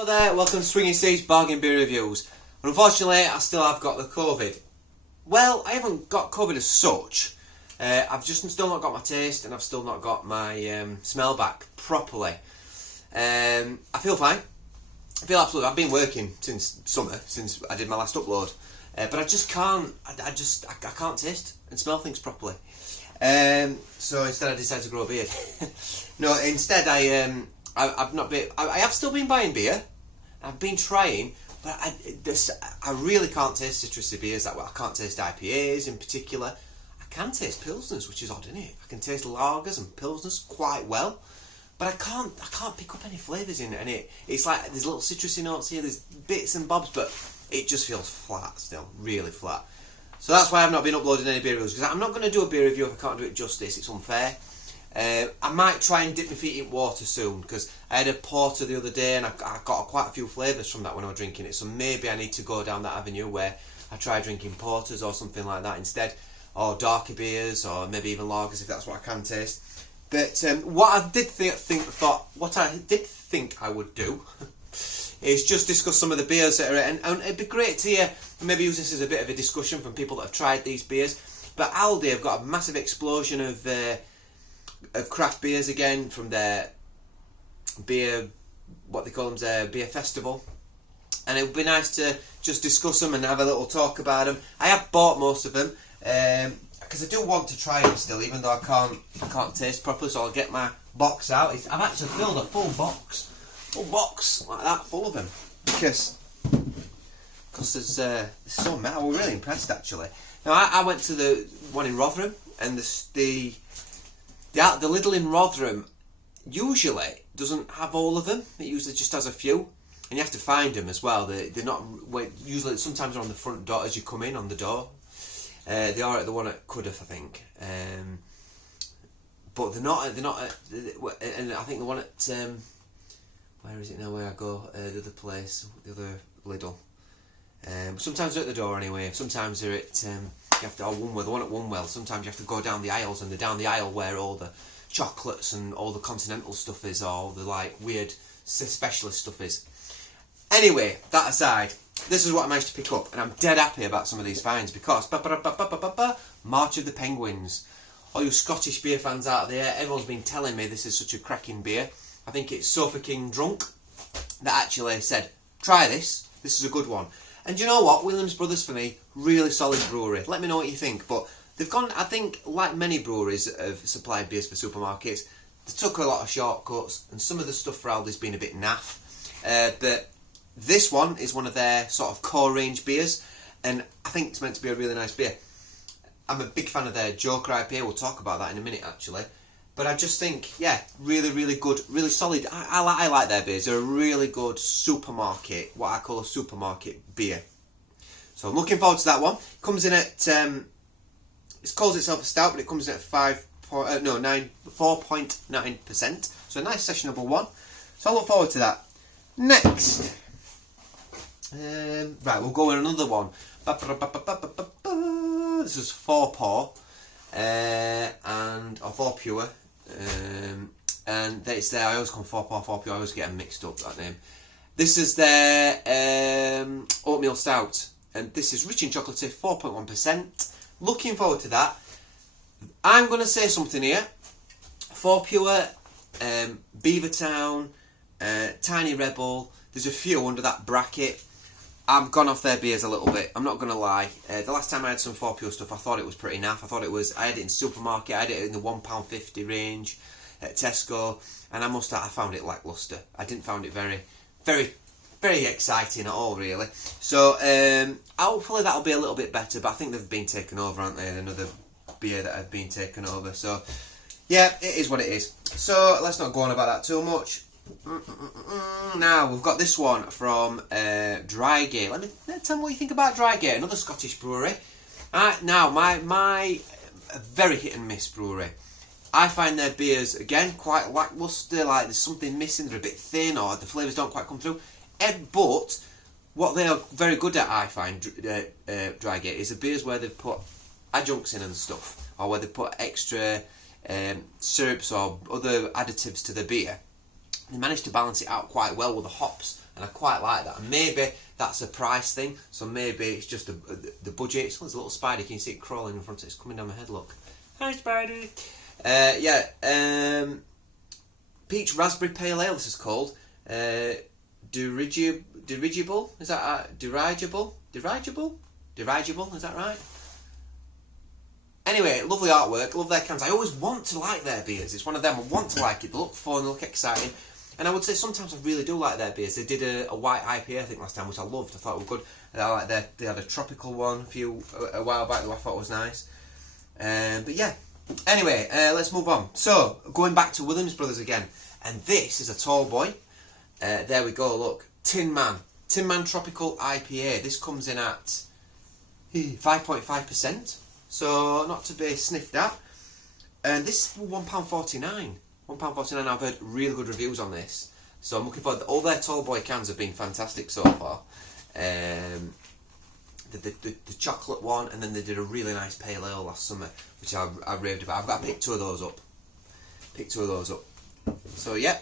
Hello there, welcome to Swinging Steve's Bargain Beer Reviews. Unfortunately, I still have got the COVID. Well, I haven't got COVID as such. I've just still not got my taste, and I've still not got my smell back properly. I feel fine. I feel absolutely. I've been working since summer, since I did my last upload, but I just can't. I can't taste and smell things properly. So instead, I decided to grow a beard. No, instead, I've not been. I have still been buying beer. I've been trying, but I really can't taste citrusy beers that way. I can't taste IPAs in particular. I can taste pilsners, which is odd, isn't it? I can taste lagers and pilsners quite well, but I can't pick up any flavours in it. And it's like there's little citrusy notes here. There's bits and bobs, but it just feels flat still, really flat. So that's why I've not been uploading any beer reviews, because I'm not going to do a beer review if I can't do it justice. It's unfair. I might try and dip my feet in water soon, because I had a porter the other day and I got quite a few flavours from that when I was drinking it, so maybe I need to go down that avenue where I try drinking porters or something like that instead, or darker beers, or maybe even lagers if that's what I can taste. But what I did think I would do is just discuss some of the beers that are, and it'd be great to hear, maybe use this as a bit of a discussion from people that have tried these beers. But Aldi have got a massive explosion of craft beers again from their beer, what they call them, their beer festival, and it would be nice to just discuss them and have a little talk about them. I have bought most of them because I do want to try them still, even though I can't taste properly. So I'll get my box out. I've actually filled a full box like that, full of them, because there's so many. I was really impressed actually. Now I went to the one in Rotherham, and the Lidle in Rotherham usually doesn't have all of them. It usually just has a few, and you have to find them as well. They're not usually. Sometimes they're on the front door as you come in on the door. They are at the one at Cuddiff, I think, but they're not. And I think the one at where is it now? Where I go, the other place, the other Lidl. Sometimes they're at the door anyway. Sometimes they're at you have to, Wunwell, the one at Wunwell. Sometimes you have to go down the aisles, and they're down the aisle where all the chocolates and all the continental stuff is, or all the like weird specialist stuff is. Anyway, that aside, this is what I managed to pick up, and I'm dead happy about some of these finds because March of the Penguins. All you Scottish beer fans out there, everyone's been telling me this is such a cracking beer. I think it's Sofa King Drunk that actually said, try this. This is a good one. And you know what? Williams Brothers, for me, really solid brewery. Let me know what you think. But they've gone, I think, like many breweries that have supplied beers for supermarkets, they took a lot of shortcuts, and some of the stuff for Aldi's been a bit naff. But this one is one of their sort of core range beers, and I think it's meant to be a really nice beer. I'm a big fan of their Joker IPA. We'll talk about that in a minute, actually. But I just think, yeah, really, really good, really solid. I like their beers. They're a really good supermarket, what I call a supermarket beer. So I'm looking forward to that one. Comes in at, it calls itself a stout, but it comes in at 4.9%. So a nice sessionable one. So I look forward to that. Next, right, we'll go with another one. This is 4 Pour, or 4 Pure. And it's there. I always call 4 Pour, 4 Pure. I always get them mixed up, that name. This is their oatmeal stout, and this is rich in chocolatey, 4.1%. Looking forward to that. I'm going to say something here. 4 Pure, Beavertown, Tiny Rebel. There's a few under that bracket. I've gone off their beers a little bit, I'm not going to lie. The last time I had some 4 Pure stuff, I thought it was pretty naff. I had it in supermarket, I had it in the £1.50 range at Tesco, and I found it lacklustre. I didn't find it very, very, very exciting at all, really. So, hopefully that'll be a little bit better, but I think they've been taken over, aren't they? Another beer that have been taken over. So, yeah, it is what it is. So, let's not go on about that too much. Now we've got this one from Drygate. Let me tell me what you think about Drygate, another Scottish brewery. Now my very hit and miss brewery. I find their beers again quite lacklustre. Like there's something missing. They're a bit thin, or the flavours don't quite come through. But what they are very good at, I find, Drygate, is the beers where they've put adjuncts in and stuff, or where they put extra syrups or other additives to the beer. they managed to balance it out quite well with the hops, and I quite like that. And maybe that's a price thing, so maybe it's just the budget. It's there's a little spider, can you see it crawling in front of it? It's coming down my head, look. Hi, Spidey. Peach Raspberry Pale Ale, this is called. Dirigible? Is that dirigible? Dirigible? Is that right? Anyway, lovely artwork, love their cans. I always want to like their beers. It's one of them, I want to like it. They look fun, they look exciting. And I would say sometimes I really do like their beers. They did a white IPA, I think, last time, which I loved. I thought it was good. They had a tropical one a while back that I thought was nice. But yeah. Anyway, let's move on. So, going back to Williams Brothers again. And this is a tall boy. There we go, look. Tin Man Tropical IPA. This comes in at 5.5%. So, not to be sniffed at. And this is £1.49. £1.49. I've heard really good reviews on this. So, I'm looking forward. All their tall boy cans have been fantastic so far. The chocolate one, and then they did a really nice pale ale last summer, which I raved about. I've got to pick two of those up. So, yeah.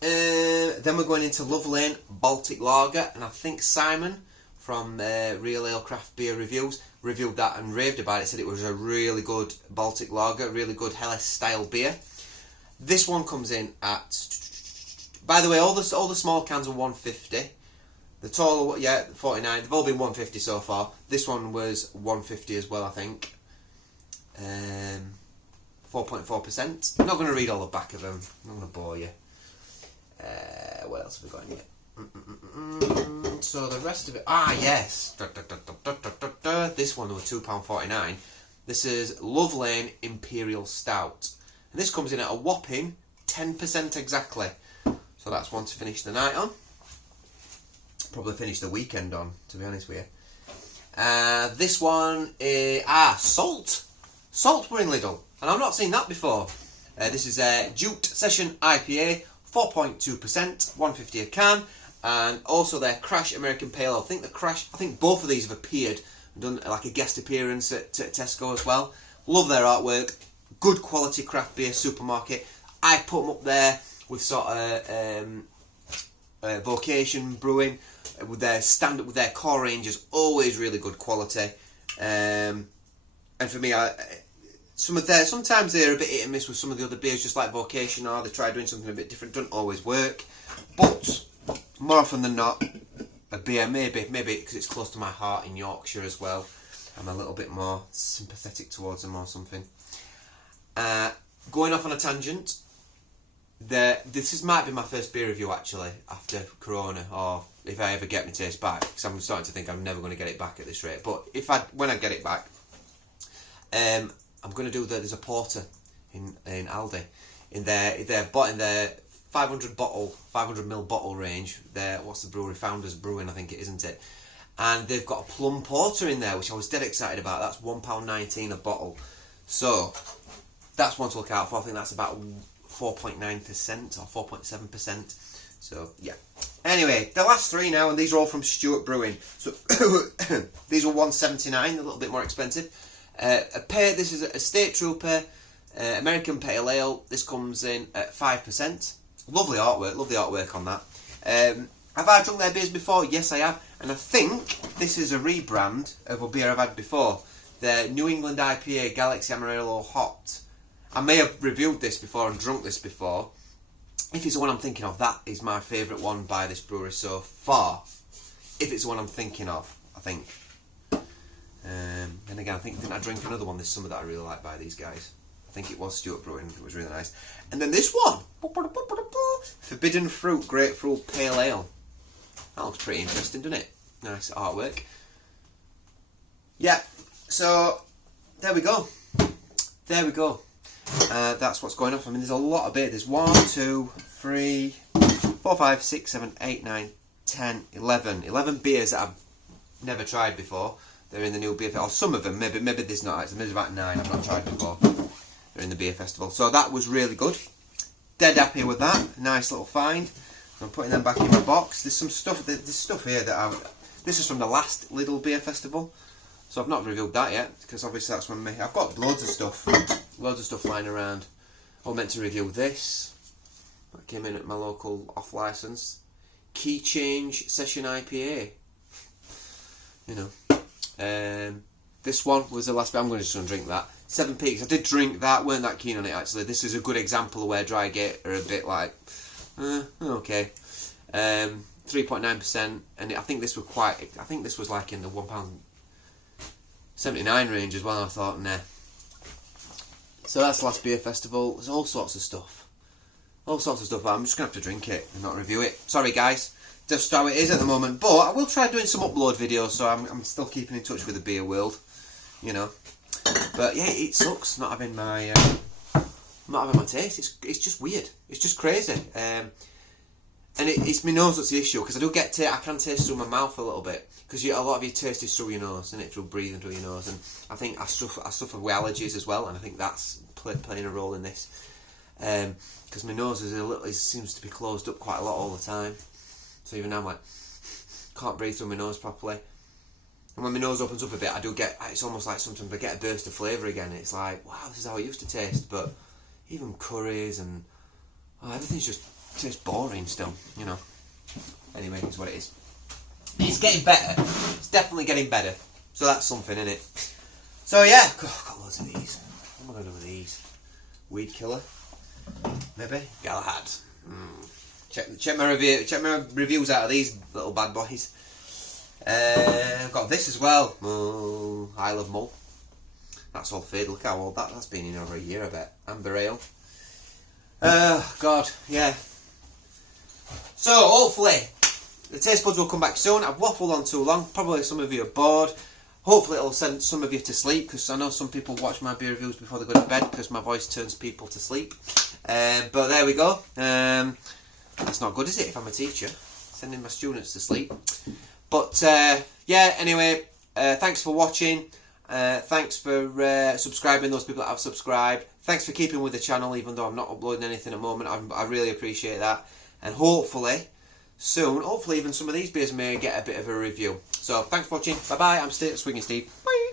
Then we're going into Love Lane Baltic Lager, and I think Simon from Real Ale Craft Beer Reviews reviewed that and raved about it. Said it was a really good Baltic Lager, really good Helles style beer. This one comes in at, by the way, all the small cans are 150. The taller, yeah, 49. They've all been 150 so far. This one was 150 as well, I think. 4.4%. I'm not going to read all the back of them. I'm not going to bore you. What else have we got in here? So the rest of it... yes. This one was £2.49. This is Love Lane Imperial Stout. And this comes in at a whopping 10% exactly. So that's one to finish the night on. Probably finish the weekend on, to be honest with you. This one is... Salt. Salt were in Lidl. And I've not seen that before. This is a Duped Session IPA. 4.2%, 150 a can, and also their Crash American Pale Ale. I think both of these have appeared and done like a guest appearance at Tesco as well. Love their artwork, good quality craft beer supermarket. I put them up there with sort of Vocation Brewing with their standard, with their core ranges, always really good quality. And for me, sometimes they're a bit hit and miss with some of the other beers, just like Vocation are. They try doing something a bit different, doesn't always work. But more often than not, a beer, maybe because it's close to my heart in Yorkshire as well. I'm a little bit more sympathetic towards them or something. Going off on a tangent, this might be my first beer review actually after Corona, or if I ever get my taste back, because I'm starting to think I'm never going to get it back at this rate. But when I get it back, I'm going to do there's a porter in Aldi in their 500ml bottle range. What's the brewery? Founders Brewing, I think it, isn't it? And they've got a plum porter in there, which I was dead excited about. That's £1.19 a bottle. So that's one to look out for. I think that's about 4.9% or 4.7%. So yeah. Anyway, the last three now, and these are all from Stewart Brewing. So these were £1.79, a little bit more expensive. This is a State Trooper American Pale Ale. This comes in at 5%. Lovely artwork on that. Have I drunk their beers before? Yes, I have. And I think this is a rebrand of a beer I've had before. The New England IPA Galaxy Amarillo Hot. I may have reviewed this before and drunk this before. If it's the one I'm thinking of, that is my favourite one by this brewery so far. If it's the one I'm thinking of, I think. Then again, didn't I drink another one this summer that I really like by these guys? I think it was Stewart Brewing. It was really nice. And then this one, Forbidden Fruit Grapefruit Pale Ale. That looks pretty interesting, doesn't it? Nice artwork. Yeah. So there we go. That's what's going on. I mean, there's a lot of beer. There's 1, 2, 3, 4, 5, 6, 7, 8, 9, 10, 11 beers that I've never tried before. They're in the new beer festival. Or some of them, maybe there's not. Maybe there's about 9 I've not tried before. They're in the beer festival. So that was really good. Dead happy with that. Nice little find. I'm putting them back in my box. There's some stuff. There's stuff here that this is from the last Lidl beer festival. So I've not reviewed that yet, because obviously that's when I've got loads of stuff lying around. I was meant to review this. That came in at my local off licence. Key Change Session IPA. You know. This one was the last bit. I'm going to just drink that. 7 Peaks. I did drink that. Weren't that keen on it actually. This is a good example of where dry gate are a bit like, okay. 3.9%, and I think this was quite. I think this was like in the £1.79 range as well. I thought, nah. So that's the last beer festival. There's all sorts of stuff, but I'm just gonna have to drink it and not review it. Sorry, guys. Just how it is at the moment. But I will try doing some upload videos, so I'm still keeping in touch with the beer world, you know. But yeah, it sucks not having my taste. It's just weird. It's just crazy. And it's my nose that's the issue, because I can taste through my mouth a little bit, because a lot of your taste is through your nose, and through breathing through your nose, and I think I suffer with allergies as well, and I think that's playing a role in this, because my nose seems to be closed up quite a lot all the time, so even now I'm like, can't breathe through my nose properly, and when my nose opens up a bit, it's almost like sometimes I get a burst of flavour again. It's like, wow, this is how it used to taste, but even curries and everything's just tastes boring still, you know. Anyway, it's what it is. It's getting better. It's definitely getting better. So that's something, isn't it? So yeah, got loads of these. What am I going to do with these? Weed killer, maybe. Galahad. Check my reviews out of these little bad boys. I've got this as well. I Love Mull. That's all fade. Look how old that's been in over a year, I bet. Amber Ale. God, yeah. So hopefully the taste buds will come back soon. I've waffled on too long. Probably some of you are bored. Hopefully it'll send some of you to sleep, because I know some people watch my beer reviews before they go to bed, because my voice turns people to sleep. But there we go. That's not good, is it, if I'm a teacher? Sending my students to sleep. But yeah, anyway, thanks for watching. Thanks for subscribing, those people that have subscribed. Thanks for keeping with the channel, even though I'm not uploading anything at the moment. I really appreciate that. And hopefully, soon, even some of these beers may get a bit of a review. So, thanks for watching. Bye-bye. I'm Swinging Steve. Bye.